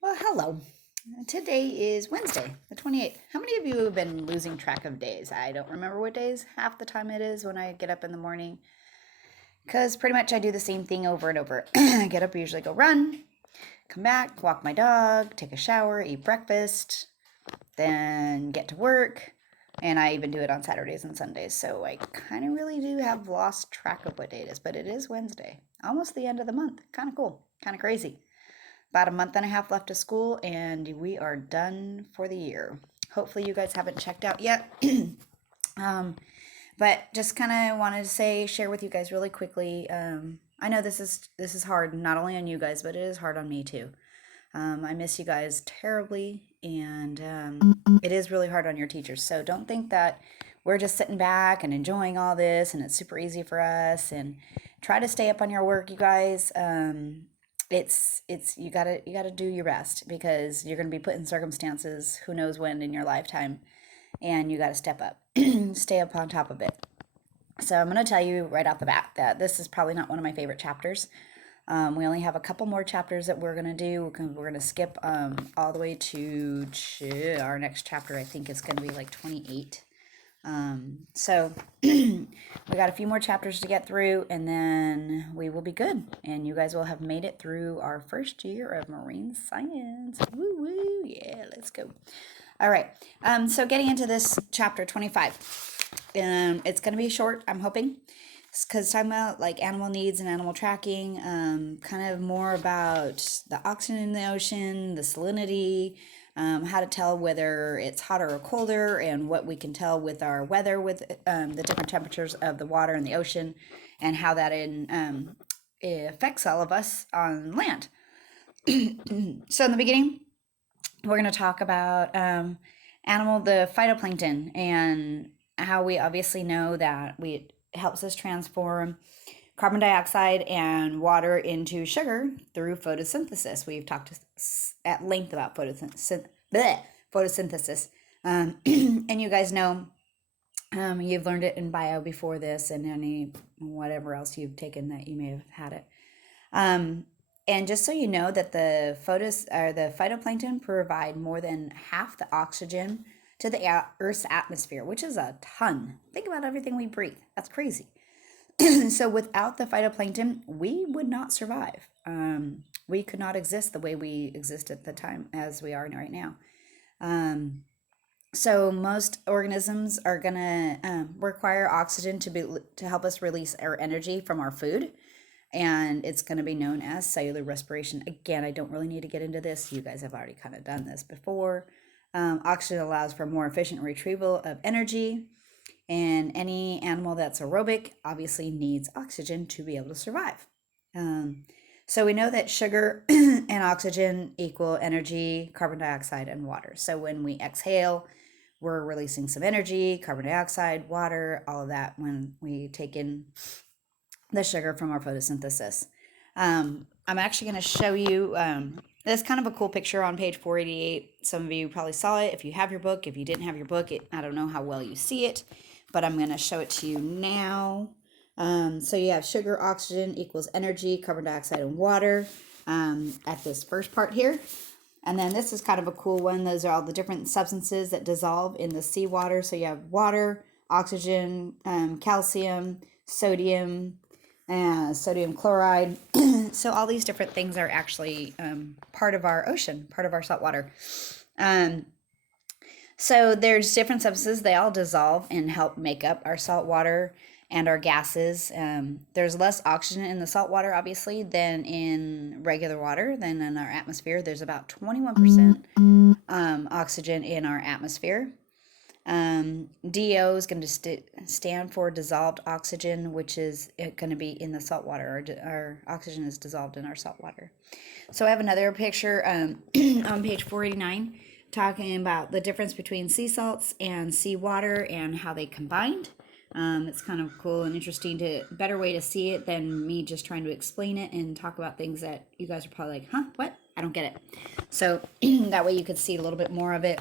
Well, hello. Today is Wednesday, the 28th. How many of you have been losing track of days? I don't remember what days half the time it is when I get up in the morning because pretty much I do the same thing over and over. I get up, usually go run, come back, walk my dog, take a shower, eat breakfast, then get to work. And I even do it on Saturdays and Sundays. So I kind of really do have lost track of what day it is, but it is Wednesday, almost the end of the month. Kind of cool, kind of crazy. About a month and a half left of school, and we are done for the year. Hopefully, you guys haven't checked out yet. um, but just kind of wanted to share with you guys really quickly. I know this is hard, not only on you guys, but it is hard on me too. I miss you guys terribly, and it is really hard on your teachers. So don't think that we're just sitting back and enjoying all this, and it's super easy for us. And try to stay up on your work, you guys. It's you gotta do your best because you're gonna be put in circumstances who knows when in your lifetime, and you gotta step up, stay up on top of it. So I'm gonna tell you right off the bat that this is probably not one of my favorite chapters. We only have a couple more chapters that we're gonna do. We're gonna skip all the way to our next chapter. I think it's gonna be like 28. So we got a few more chapters to get through, and then we will be good. And you guys will have made it through our first year of marine science. Woo woo! Yeah, let's go. All right. So getting into this chapter 25, it's going to be short. I'm hoping, because it's talking about like animal needs and animal tracking. Kind of more about the oxygen in the ocean, the salinity, how to tell whether it's hotter or colder, and what we can tell with our weather with the different temperatures of the water in the ocean, and how that it affects all of us on land. So in the beginning, we're going to talk about the phytoplankton, and how we obviously know that it helps us transform carbon dioxide and water into sugar through photosynthesis. We've talked at length about photosynthesis. And you guys know, you've learned it in bio before this, and any whatever else you've taken that you may have had it. And just so you know that the phytoplankton provide more than half the oxygen to the Earth's atmosphere, which is a ton. Think about everything we breathe. That's crazy. So without the phytoplankton, we would not survive. We could not exist the way we exist at the time as we are right now. So most organisms are gonna require oxygen to help us release our energy from our food, and it's going to be known as cellular respiration. Again, I don't really need to get into this. You guys have already kind of done this before. Oxygen allows for more efficient retrieval of energy, and any animal that's aerobic obviously needs oxygen to be able to survive. So we know that sugar and oxygen equal energy, carbon dioxide, and water. So when we exhale, we're releasing some energy, carbon dioxide, water, all of that when we take in the sugar from our photosynthesis. I'm actually going to show you this kind of a cool picture on page 488. Some of you probably saw it if you have your book. If you didn't have your book, I don't know how well you see it, but I'm going to show it to you now. So you have sugar, oxygen equals energy, carbon dioxide, and water at this first part here. And then this is kind of a cool one. Those are all the different substances that dissolve in the seawater. So you have water, oxygen, calcium, sodium, sodium chloride. So all these different things are actually part of our ocean, part of our salt water. So there's different substances. They all dissolve and help make up our salt water and our gases. There's less oxygen in the salt water, obviously, than in regular water, than in our atmosphere. There's about 21% oxygen in our atmosphere. DO is going to stand for dissolved oxygen, which is going to be in the salt water. Our oxygen is dissolved in our salt water. So I have another picture on page 489 talking about the difference between sea salts and seawater and how they combined. It's kind of cool and interesting, better way to see it than me just trying to explain it and talk about things that you guys are probably like, huh, what? I don't get it. So that way you could see a little bit more of it.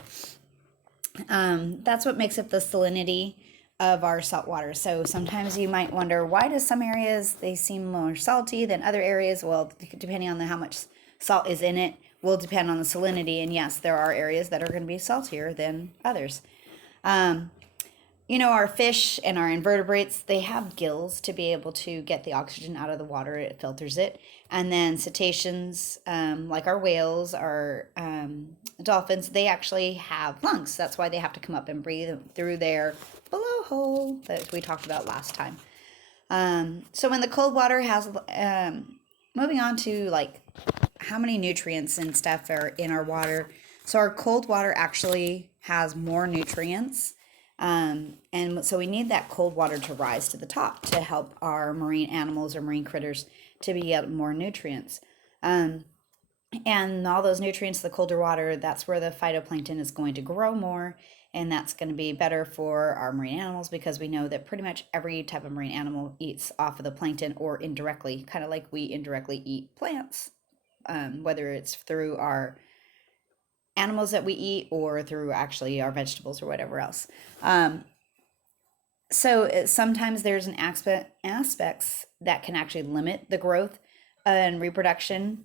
That's what makes up the salinity of our salt water. So sometimes you might wonder, why do some areas they seem more salty than other areas? Well, depending on how much salt is in it will depend on the salinity. And yes, there are areas that are going to be saltier than others. Um, our fish and our invertebrates, they have gills to be able to get the oxygen out of the water. It filters it. And then cetaceans, like our whales, our dolphins, they actually have lungs. That's why they have to come up and breathe through their blowhole that we talked about last time. So when the cold water has, moving on to like how many nutrients and stuff are in our water. So our cold water actually has more nutrients. And so we need that cold water to rise to the top to help our marine animals or marine critters to be get more nutrients. And all those nutrients, the colder water, that's where the phytoplankton is going to grow more. And that's going to be better for our marine animals because we know that pretty much every type of marine animal eats off of the plankton or indirectly, kind of like we indirectly eat plants, whether it's through our animals that we eat or through actually our vegetables or whatever else. So sometimes there's an aspects that can actually limit the growth and reproduction.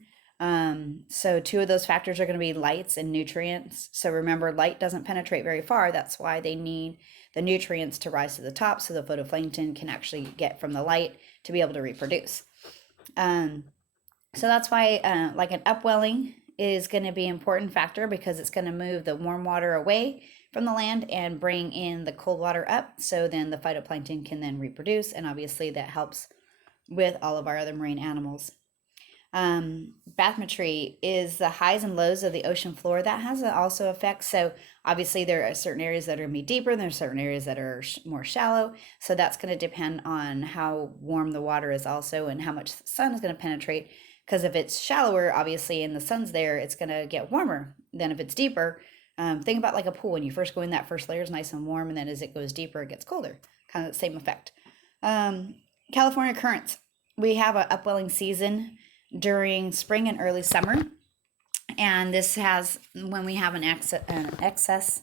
So two of those factors are going to be lights and nutrients. So remember, light doesn't penetrate very far. That's why they need the nutrients to rise to the top so the photoplankton can actually get from the light to be able to reproduce. So that's why like an upwelling is going to be an important factor because it's going to move the warm water away from the land and bring in the cold water up. So then the phytoplankton can then reproduce. And obviously that helps with all of our other marine animals. Bathymetry is the highs and lows of the ocean floor. That has also effects. So obviously there are certain areas that are going to be deeper. There's certain areas that are more shallow. So that's going to depend on how warm the water is also and how much sun is going to penetrate. Because if it's shallower, obviously, and the sun's there, it's going to get warmer than if it's deeper. Think about like a pool. When you first go in, that first layer is nice and warm, and then as it goes deeper, it gets colder. Kind of the same effect. California currents. We have an upwelling season during spring and early summer. And this has, when we have an excess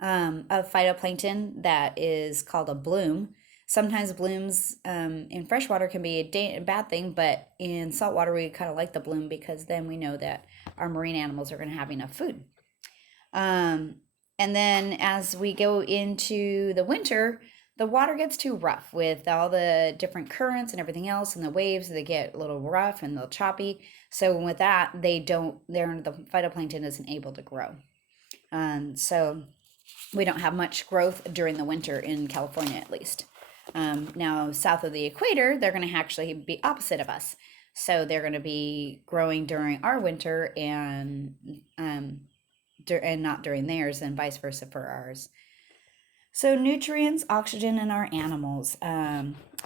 of phytoplankton that is called a bloom. Sometimes blooms in freshwater can be a bad thing, but in saltwater we kind of like the bloom because then we know that our marine animals are going to have enough food. And then as we go into the winter, the water gets too rough with all the different currents and everything else, and the waves, they get a little rough and a little choppy. So with that, the phytoplankton isn't able to grow. So we don't have much growth during the winter in California, at least. Now, south of the equator, they're going to actually be opposite of us. So they're going to be growing during our winter and not during theirs, and vice versa for ours. So nutrients, oxygen in our animals.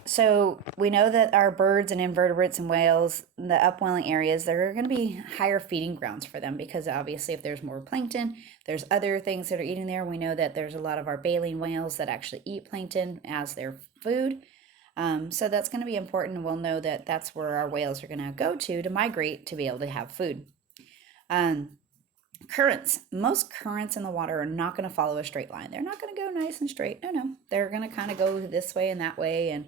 So we know that our birds and invertebrates and whales, the upwelling areas, they're going to be higher feeding grounds for them because obviously if there's more plankton, there's other things that are eating there. We know that there's a lot of our baleen whales that actually eat plankton as their food. So that's going to be important, and we'll know that that's where our whales are going to go to migrate to be able to have food. Currents. Most currents in the water are not going to follow a straight line. They're not going to go nice and straight. No. They're going to kind of go this way and that way, and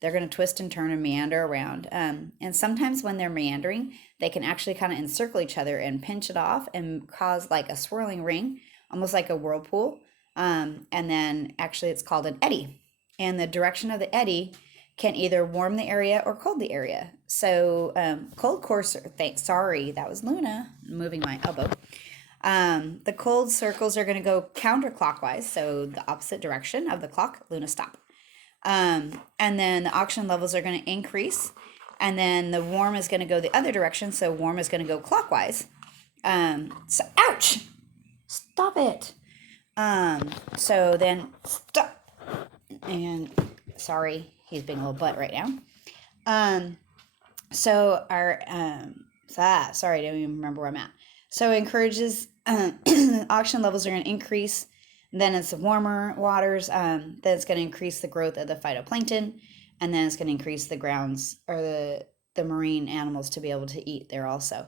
they're going to twist and turn and meander around. And sometimes when they're meandering, they can actually kind of encircle each other and pinch it off and cause like a swirling ring, almost like a whirlpool. And then actually it's called an eddy. And the direction of the eddy can either warm the area or cold the area. So cold course, sorry, that was Luna moving my elbow. The cold circles are going to go counterclockwise, so the opposite direction of the clock. Luna, stop. And then the oxygen levels are going to increase, and then the warm is going to go the other direction, so warm is going to go clockwise. So ouch! Stop it. So then stop. And sorry, he's being a little butt right now. So our sorry, I don't even remember where I'm at. So it encourages oxygen levels are going to increase. Then it's the warmer waters. Then it's going to increase the growth of the phytoplankton, and then it's going to increase the grounds or the marine animals to be able to eat there also.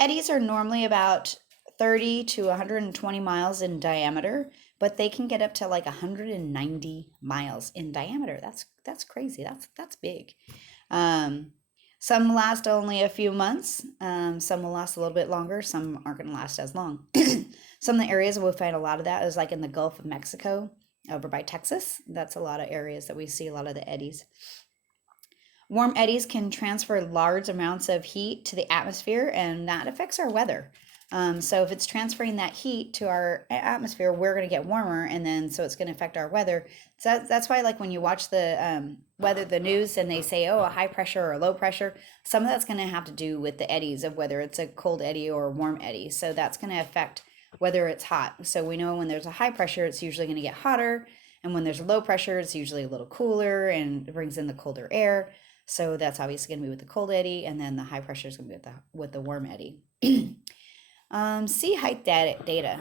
Eddies are normally about 30 to 120 miles in diameter, but they can get up to like 190 miles in diameter. That's crazy. That's big. Some last only a few months. Some will last a little bit longer. Some aren't going to last as long. Some of the areas we'll find a lot of that is like in the Gulf of Mexico, over by Texas. That's a lot of areas that we see a lot of the eddies. Warm eddies can transfer large amounts of heat to the atmosphere, and that affects our weather. So if it's transferring that heat to our atmosphere, we're going to get warmer, and then so it's going to affect our weather. So that's why, like when you watch the weather, the news, and they say, oh, a high pressure or a low pressure, some of that's going to have to do with the eddies of whether it's a cold eddy or a warm eddy. So that's going to affect whether it's hot. So we know when there's a high pressure, it's usually going to get hotter, and when there's a low pressure, it's usually a little cooler and it brings in the colder air. So that's obviously going to be with the cold eddy, and then the high pressure is going to be with the warm eddy. Sea height data.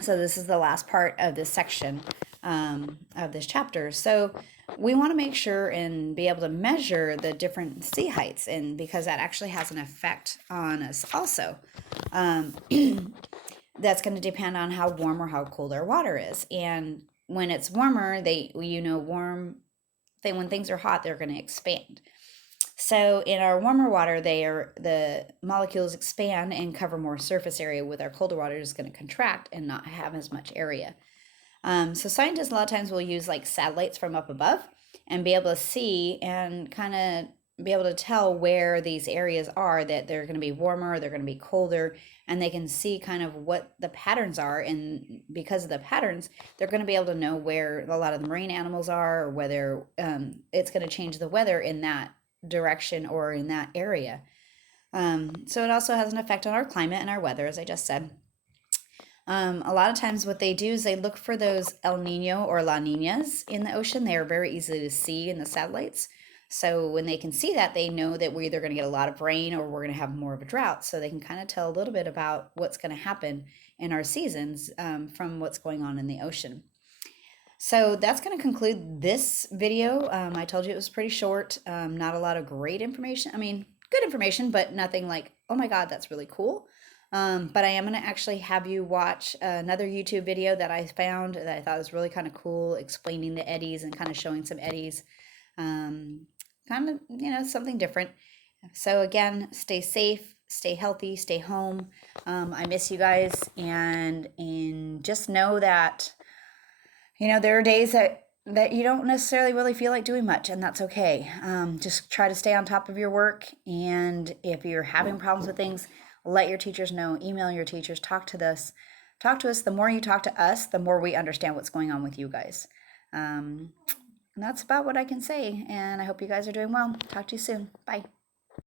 So this is the last part of this section of this chapter. So we want to make sure and be able to measure the different sea heights, and because that actually has an effect on us also. That's going to depend on how warm or how cold our water is. And when it's warmer, when things are hot, they're going to expand. So in our warmer water, the molecules expand and cover more surface area. With our colder water, it's going to contract and not have as much area. So scientists a lot of times will use like satellites from up above and be able to see and kind of be able to tell where these areas are, that they're going to be warmer, they're going to be colder, and they can see kind of what the patterns are. And because of the patterns, they're going to be able to know where a lot of the marine animals are, or whether it's going to change the weather in that direction or in that area. So it also has an effect on our climate and our weather, as I just said. A lot of times what they do is they look for those El Nino or La Ninas in the ocean. They are very easy to see in the satellites. So when they can see that, they know that we're either going to get a lot of rain or we're going to have more of a drought. So they can kind of tell a little bit about what's going to happen in our seasons from what's going on in the ocean. So that's going to conclude this video. I told you it was pretty short, not a lot of great information. I mean, good information, but nothing like, oh my God, that's really cool. But I am going to actually have you watch another YouTube video that I found that I thought was really kind of cool, explaining the eddies and kind of showing some eddies. Kind of, something different. So again, stay safe, stay healthy, stay home. I miss you guys, and just know that, there are days that you don't necessarily really feel like doing much, and that's okay. Just try to stay on top of your work, and if you're having problems with things, let your teachers know, email your teachers, talk to us. The more you talk to us, the more we understand what's going on with you guys. And that's about what I can say, and I hope you guys are doing well. Talk to you soon. Bye.